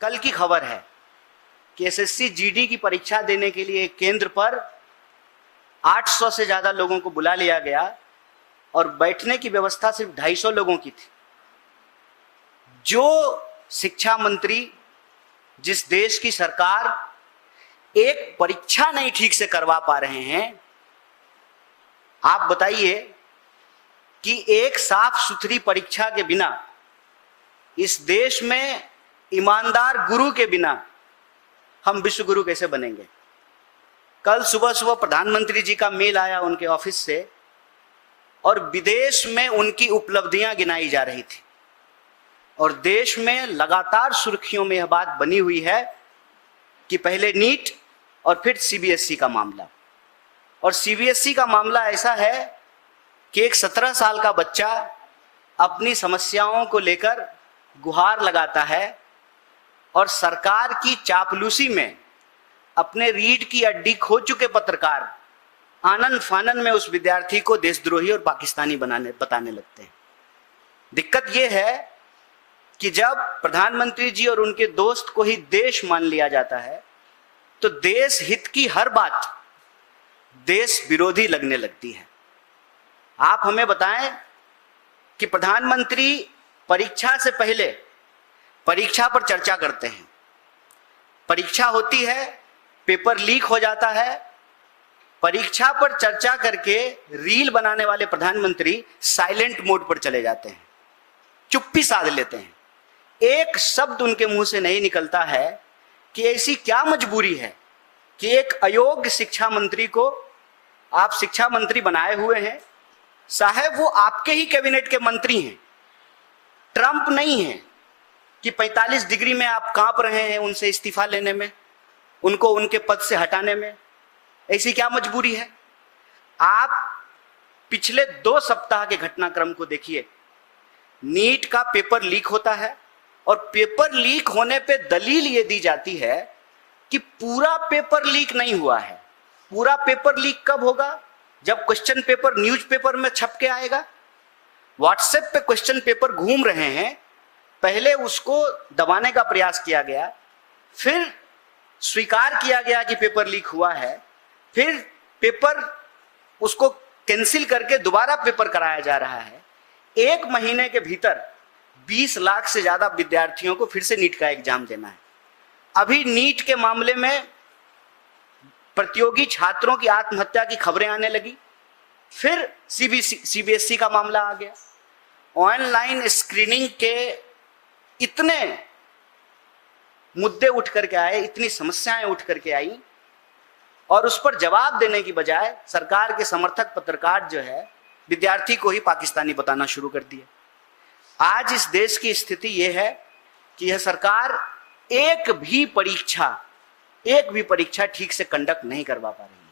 कल की खबर है कि एसएससी जीडी की परीक्षा देने के लिए एक केंद्र पर 800 से ज्यादा लोगों को बुला लिया गया और बैठने की व्यवस्था सिर्फ 250 लोगों की थी। जो शिक्षा मंत्री, जिस देश की सरकार एक परीक्षा नहीं ठीक से करवा पा रहे हैं, आप बताइए कि एक साफ सुथरी परीक्षा के बिना, इस देश में ईमानदार गुरु के बिना हम विश्व गुरु कैसे बनेंगे। कल सुबह सुबह प्रधानमंत्री जी का मेल आया उनके ऑफिस से और विदेश में उनकी उपलब्धियां गिनाई जा रही थी और देश में लगातार सुर्खियों में यह बात बनी हुई है कि पहले नीट और फिर सीबीएसई का मामला। और सीबीएसई का मामला ऐसा है कि एक 17 साल का बच्चा अपनी समस्याओं को लेकर गुहार लगाता है और सरकार की चापलूसी में अपने रीढ़ की हड्डी खो चुके पत्रकार आनंद फानन में उस विद्यार्थी को देशद्रोही और पाकिस्तानी बताने लगते हैं। दिक्कत यह है कि जब प्रधानमंत्री जी और उनके दोस्त को ही देश मान लिया जाता है तो देश हित की हर बात देश विरोधी लगने लगती है। आप हमें बताएं कि प्रधानमंत्री परीक्षा से पहले परीक्षा पर चर्चा करते हैं, परीक्षा होती है, पेपर लीक हो जाता है, परीक्षा पर चर्चा करके रील बनाने वाले प्रधानमंत्री साइलेंट मोड पर चले जाते हैं, चुप्पी साध लेते हैं। एक शब्द उनके मुंह से नहीं निकलता है कि ऐसी क्या मजबूरी है कि एक अयोग्य शिक्षा मंत्री को आप शिक्षा मंत्री बनाए हुए हैं। साहब, वो आपके ही कैबिनेट के मंत्री हैं, ट्रंप नहीं है कि 45 डिग्री में आप कांप रहे हैं उनसे इस्तीफा लेने में, उनको उनके पद से हटाने में। ऐसी क्या मजबूरी है? आप पिछले 2 सप्ताह के घटनाक्रम को देखिए। नीट का पेपर लीक होता है और पेपर लीक होने पे दलील ये दी जाती है कि पूरा पेपर लीक नहीं हुआ है। पूरा पेपर लीक कब होगा? जब क्वेश्चन पेपर न्यूज़पेपर में छप के आएगा। व्हाट्सएप पे क्वेश्चन पेपर घूम रहे हैं, पहले उसको दबाने का प्रयास किया गया, फिर स्वीकार किया गया कि पेपर लीक हुआ है, फिर पेपर उसको कैंसिल करके दोबारा पेपर कराया जा रहा है। 1 महीने के भीतर 20 लाख से ज्यादा विद्यार्थियों को फिर से नीट का एग्जाम देना है। अभी नीट के मामले में प्रतियोगी छात्रों की आत्महत्या की खबरें आने लगी, फिर सीबीएसई का मामला आ गया। ऑनलाइन स्क्रीनिंग के इतने मुद्दे उठ करके आए, इतनी समस्याएं उठ करके आई और उस पर जवाब देने की बजाय सरकार के समर्थक पत्रकार जो है विद्यार्थी को ही पाकिस्तानी बताना शुरू कर दिया। आज इस देश की स्थिति यह है कि यह सरकार एक भी परीक्षा ठीक से कंडक्ट नहीं करवा पा रही है।